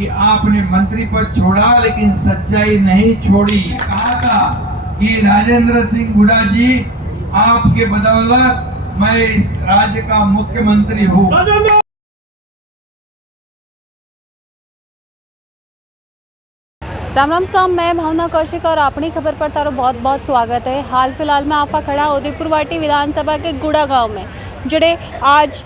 कि आपने मंत्री पद छोड़ा लेकिन सच्चाई नहीं छोड़ी। कहा था कि राजेंद्र सिंह हुड्डा जी, आपके बदौलत मैं इस राज्य का मुख्यमंत्री हूँ। राम राम साहब, मैं भावना कौशिक और अपनी खबर पर तारो बहुत बहुत स्वागत है। हाल फिलहाल में आपा खड़ा उदयपुर वाटी विधानसभा के गुड़ा गांव में, जड़े आज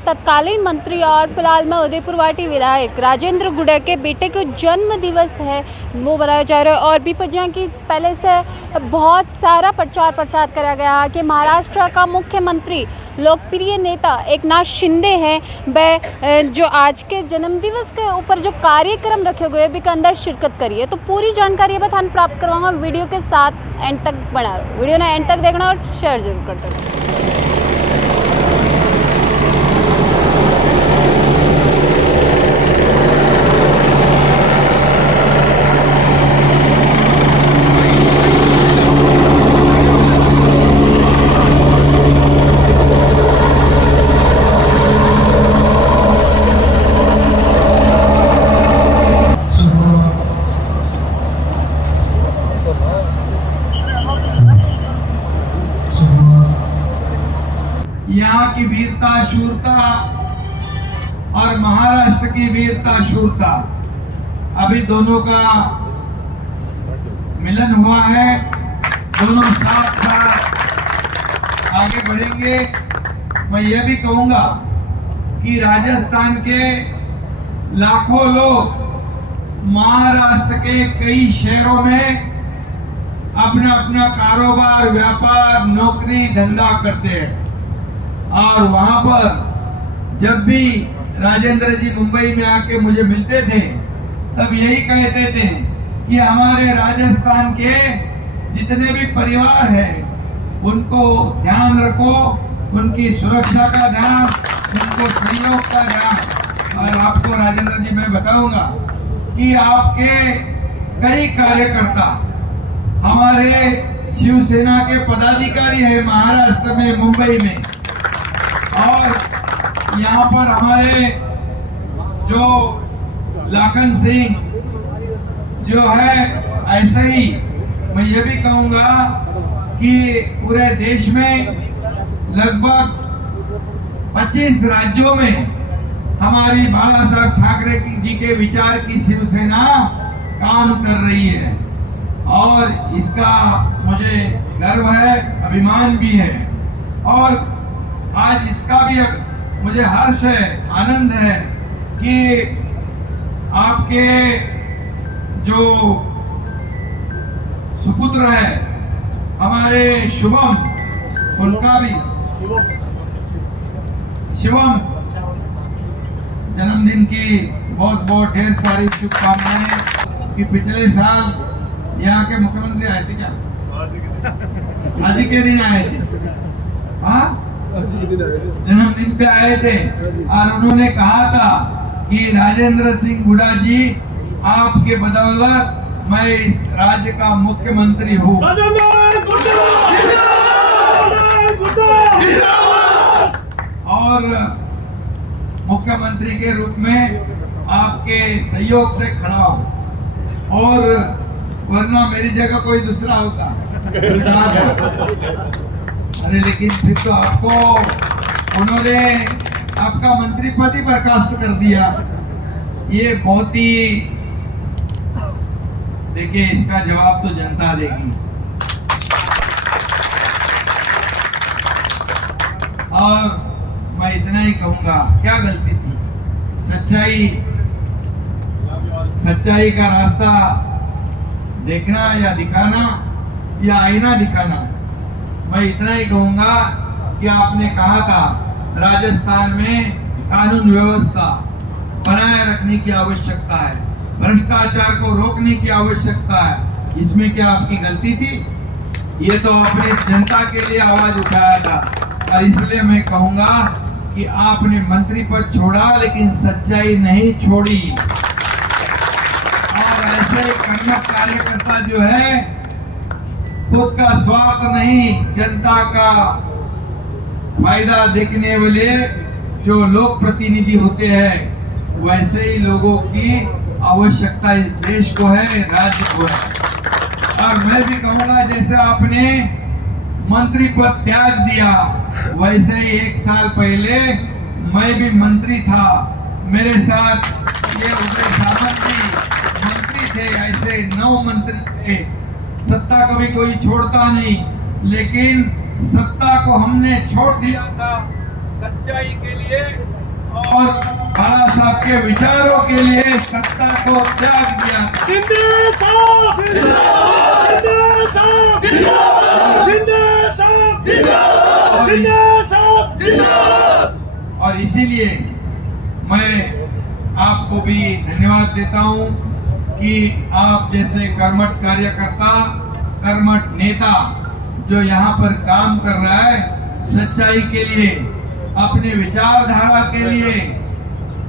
तत्कालीन मंत्री और फिलहाल में उदयपुर वाटी विधायक राजेंद्र गुड़ा के बेटे को जन्म दिवस है वो बनाया जा रहा है। और भी वजह की पहले से बहुत सारा प्रचार प्रसार करा गया कि महाराष्ट्र का मुख्यमंत्री लोकप्रिय नेता एकनाथ शिंदे हैं, वह जो आज के जन्मदिवस के ऊपर जो कार्यक्रम रखे हुए हैं के अंदर शिरकत करिए। तो पूरी जानकारी अब थान प्राप्त करवाऊंगा, वीडियो के साथ एंड तक बना रहो। वीडियो ना एंड तक देखना और शेयर जरूर कर देना। यहाँ की वीरता शूरता और महाराष्ट्र की वीरता शूरता, अभी दोनों का मिलन हुआ है। दोनों साथ साथ आगे बढ़ेंगे। मैं ये भी कहूँगा कि राजस्थान के लाखों लोग महाराष्ट्र के कई शहरों में अपना अपना कारोबार, व्यापार, नौकरी, धंधा करते हैं। और वहां पर जब भी राजेंद्र जी मुंबई में आके मुझे मिलते थे तब यही कहते थे कि हमारे राजस्थान के जितने भी परिवार हैं उनको ध्यान रखो, उनकी सुरक्षा का ध्यान, उनको सहयोग का ध्यान। और आपको राजेंद्र जी मैं बताऊंगा कि आपके कई कार्यकर्ता हमारे शिवसेना के पदाधिकारी हैं महाराष्ट्र में, मुंबई में। और यहाँ पर हमारे जो लाखन सिंह जो है, ऐसे ही मैं ये भी कहूँगा कि पूरे देश में लगभग 25 राज्यों में हमारी बाला साहब ठाकरे जी के विचार की शिवसेना काम कर रही है। और इसका मुझे गर्व है, अभिमान भी है। और आज इसका भी मुझे हर्ष है, आनंद है कि आपके जो सुपुत्र है हमारे शुभम, उनका भी शिवम जन्मदिन की बहुत बहुत ढेर सारी शुभकामनाएं। कि पिछले साल यहाँ के मुख्यमंत्री आए थे क्या? आज ही के दिन आए थे, हाँ जन्मदिन पे आए थे। और उन्होंने कहा था कि राजेंद्र सिंह हुड्डा जी, आपके बदौलत मैं इस राज्य का मुख्यमंत्री हूँ। और मुख्यमंत्री के रूप में आपके सहयोग से खड़ा हूँ। और वरना मेरी जगह कोई दूसरा होता। अरे लेकिन फिर तो आपको उन्होंने आपका मंत्री पद ही बर्खास्त कर दिया। ये बहुत ही, देखिए इसका जवाब तो जनता देगी। और मैं इतना ही कहूंगा, क्या गलती थी? सच्चाई का रास्ता देखना या दिखाना या आईना दिखाना। मैं इतना ही कहूंगा कि आपने कहा था राजस्थान में कानून व्यवस्था बनाए रखने की आवश्यकता है, भ्रष्टाचार को रोकने की आवश्यकता है। इसमें क्या आपकी गलती थी? ये तो आपने जनता के लिए आवाज उठाया था। और इसलिए मैं कहूंगा कि आपने मंत्री पद छोड़ा लेकिन सच्चाई नहीं छोड़ी। और ऐसे कर्मठ कार्यकर्ता जो है, खुद का स्वार्थ नहीं, जनता का फायदा देखने वाले जो लोक प्रतिनिधि होते हैं, वैसे ही लोगों की आवश्यकता इस देश को है, राज्य को है। और मैं भी कहूंगा, जैसे आपने मंत्री पद त्याग दिया, वैसे ही 1 साल पहले मैं भी मंत्री था, मेरे साथ ये उदय सामंत जी मंत्री थे, ऐसे 9 मंत्री थे। सत्ता कभी कोई छोड़ता नहीं, लेकिन सत्ता को हमने छोड़ दिया था सच्चाई के लिए और बाला साहब के विचारों के लिए सत्ता को त्याग दिया था। और इसीलिए मैं आपको भी धन्यवाद देता हूं कि आप जैसे कर्मठ कार्यकर्ता, कर्मठ नेता जो यहाँ पर काम कर रहा है, सच्चाई के लिए, अपने विचारधारा के लिए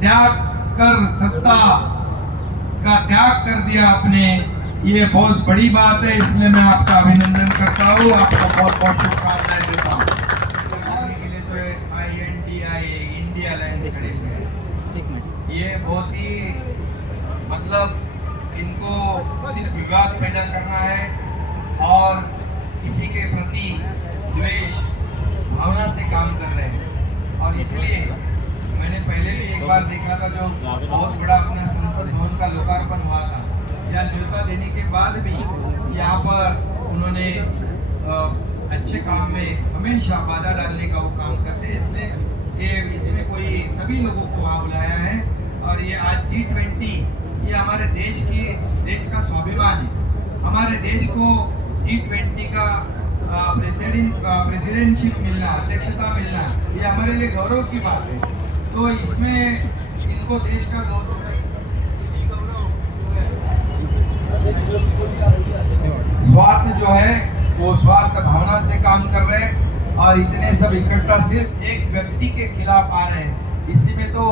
त्याग कर, सत्ता का त्याग कर दिया आपने, ये बहुत बड़ी बात है। इसलिए मैं आपका अभिनंदन करता हूँ, आपको बहुत बहुत शुभकामनाएं देता हूँ। के लिए जो है INDI इंडिया अलायंस खड़े हुए हैं, ये बहुत ही मतलब इनको सिर्फ विवाद पैदा करना है और किसी के प्रति द्वेष भावना से काम कर रहे हैं। और इसलिए मैंने पहले भी एक बार देखा था, जो बहुत बड़ा अपना संसद भवन का लोकार्पण हुआ था, या न्योता देने के बाद भी यहाँ पर उन्होंने अच्छे काम में हमेशा बाधा डालने का वो काम करते हैं। इसलिए ये इसमें कोई सभी लोगों को वहाँ बुलाया है। और ये आज G20 ये हमारे देश का स्वाभिमान है। हमारे देश को G20 का प्रेसिडेंटशिप मिलना, अध्यक्षता मिलना, ये हमारे लिए गौरव की बात है। तो इसमें इनको देश का गौरव, स्वार्थ जो है वो स्वार्थ भावना से काम कर रहे हैं और इतने सब इकट्ठा सिर्फ एक व्यक्ति के खिलाफ आ रहे हैं। इसी में तो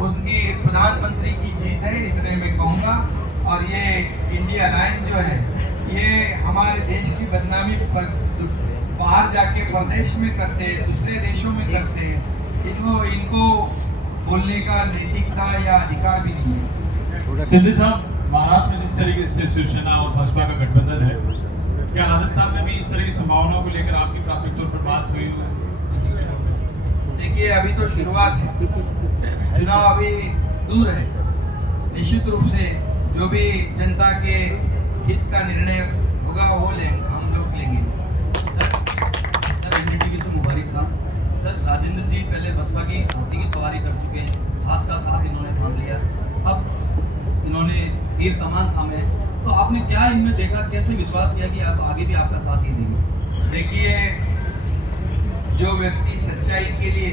उनकी प्रधानमंत्री की जीत है, इतने में कहूँगा। और ये इंडिया अलायंस जो है, ये हमारे देश की बदनामी बाहर जाके प्रदेश में करते हैं, दूसरे देशों में करते हैं। इनको बोलने का नैतिकता या अधिकार भी नहीं है। सिंधी साहब, महाराष्ट्र में जिस तरीके से शिवसेना और भाजपा का गठबंधन है, क्या राजस्थान में भी इस तरह की संभावनाओं को लेकर आपकी प्राथमिक तौर पर बात हुई? देखिए, अभी तो शुरुआत है, चुनाव अभी दूर है। निश्चित रूप से जो भी जनता के हित का निर्णय होगा वो हम लोग लेंगे। सर NDTV से मुबारक था। सर, राजेंद्र जी पहले बसपा की हाथी की सवारी कर चुके हैं, हाथ का साथ इन्होंने थाम लिया, अब इन्होंने तीर कमान थामे, तो आपने क्या इनमें देखा, कैसे विश्वास किया कि आप आगे भी आपका साथ ही देंगे? देखिए, जो व्यक्ति सच्चाई के लिए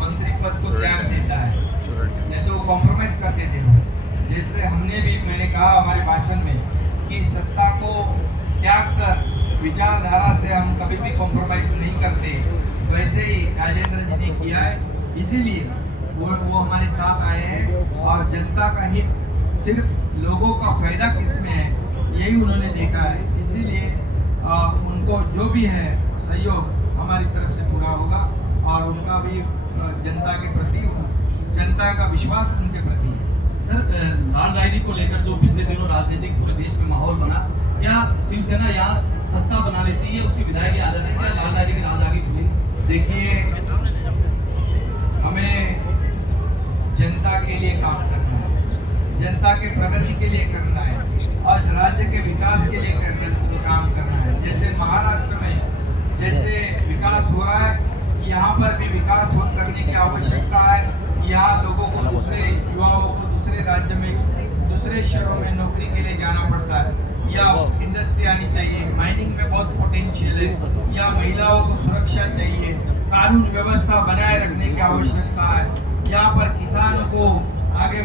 मंत्री पद को त्याग देता है, नहीं तो कॉम्प्रोमाइज कर देते हो। जैसे हमने भी, मैंने कहा हमारे भाषण में कि सत्ता को त्याग कर विचारधारा से हम कभी भी कॉम्प्रोमाइज नहीं करते, वैसे ही राजेंद्र जी ने किया है। इसीलिए वो हमारे साथ आए हैं और जनता का हित, सिर्फ लोगों का फायदा किस में है, यही उन्होंने देखा है। इसीलिए उनको जो भी है सहयोग हमारी तरफ से पूरा होगा और उनका भी जनता के प्रति, जनता का विश्वास उनके प्रति है। सर, लाल डायरी को लेकर जो पिछले दिनों राजनीतिक पूरे देश में माहौल बना, क्या शिवसेना यहाँ सत्ता बना लेती है, उसकी विधायक आ जाते हैं, क्या लाल डायरी की राज आगे खुलेगी? देखिए, हमें जनता के लिए काम करना है, जनता के प्रगति के लिए करना है और राज्य के विकास के लिए काम करना है। जैसे महाराष्ट्र में जैसे विकास हो रहा है, यहाँ पर भी विकास करने की आवश्यकता है। यहाँ लोगों को, दूसरे युवाओं को दूसरे राज्य में, दूसरे शहरों में नौकरी के लिए जाना पड़ता है, या इंडस्ट्री आनी चाहिए, माइनिंग में बहुत पोटेंशियल है, या महिलाओं को सुरक्षा चाहिए, कानून व्यवस्था बनाए रखने की आवश्यकता है, यहाँ पर किसानों को आगे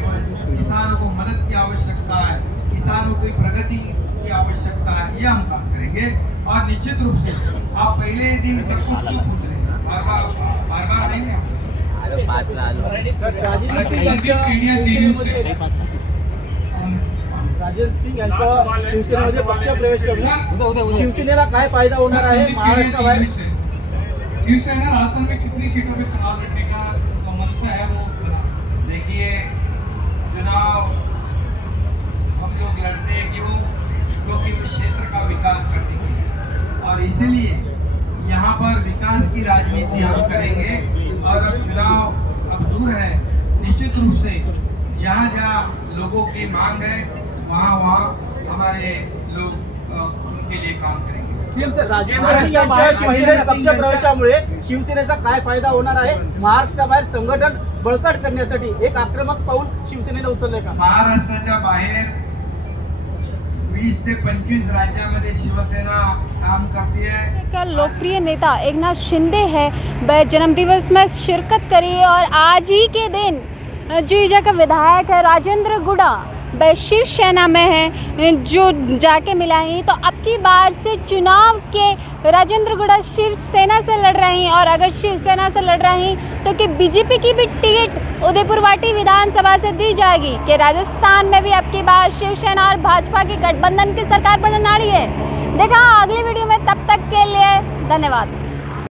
किसानों को मदद की आवश्यकता है, किसानों की प्रगति की आवश्यकता है। ये हम काम करेंगे और निश्चित रूप से आप पहले ही दिन सब कुछ क्यों पूछ रहे हैं, बार बार आएंगे। राजेंद्र सिंह यांचा शिवसेनेमध्ये पक्षप्रवेश करून शिवसेनेला काय फायदा होणार आहे महाराष्ट्राबाहेर? शिवसेना राजस्थान में कितनी सीटों पे चुनाव लड़ने का जो मंशा है वो? देखिए, लोगों की मांग है वहाँ हमारे लोग उनके लिए काम करेंगे। सीएम सर, राजेंद्र सिंह यांच्या शिवसेनेत पक्ष प्रवेशामुळे शिवसेनेचा काय फायदा होणार आहे? महाराष्ट्राबाहेर संघटन बळकट करण्यासाठी एक आक्रमक पाऊल शिवसेनेने उचलले का? महाराष्ट्राच्या बाहेर 20 ते 25 राज्यामध्ये शिवसेना काम करती है। का लोकप्रिय नेता एकनाथ शिंदे है वह जन्मदिवस में शिरकत करी और आज ही के दिन जीजा का विधायक है राजेंद्र गुड़ा वह शिवसेना में है जो जाके मिला ही। तो अब की बार से चुनाव के राजेंद्र गुड़ा शिवसेना से लड़ रहे हैं और अगर शिवसेना से लड़ रहे हैं तो कि बीजेपी की भी टिकट उदयपुर वाटी विधानसभा से दी जाएगी कि राजस्थान में भी अब की बार शिवसेना और भाजपा की गठबंधन की सरकार बनने वाली है। देखा अगली वीडियो में, तब तक के लिए धन्यवाद।